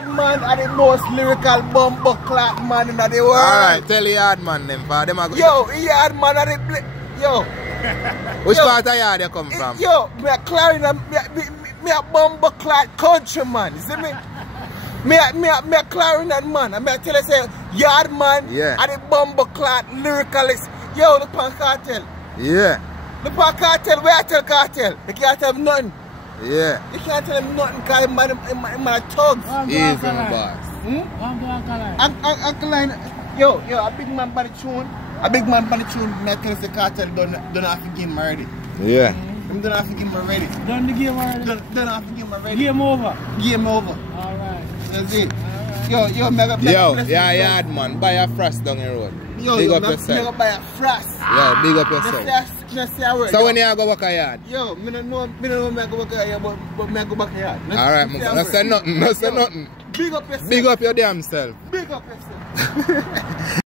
Man are the most lyrical bumper clap man in the world. Alright, tell the yard man them for them. Yo, yard man are the yo. Which part of yard you come from? Yo, me a clarinet, me a bumper clap country man. See me? Me a clarinet man. And me a tell you say yard man are the bumper clap lyricalist. Yo, the pan cartel. Yeah. The pan cartel, where I tell cartel? They can't tell him nothing. Yeah. You can't tell him nothing because he's my thugs. Easy, boss. Alkaline. Yo, a big man by the tune. A big man by the tune, me tell the cartel don't have to give him already. Yeah. Them don't have to give him already. Done the game already? Don't have to give him already. Game over? Game over. Alright. That's it. Yo, mega yeah, yard man, buy a frost down the road. Yo, big up mega yourself. buy a frost. Yo, big up yourself. So when you go back a yard? Yo, me don't know me go back a yard, but me go back a yard. Alright, no say nothing, no say nothing. Big up yourself. Big up your damn self. Big up yourself.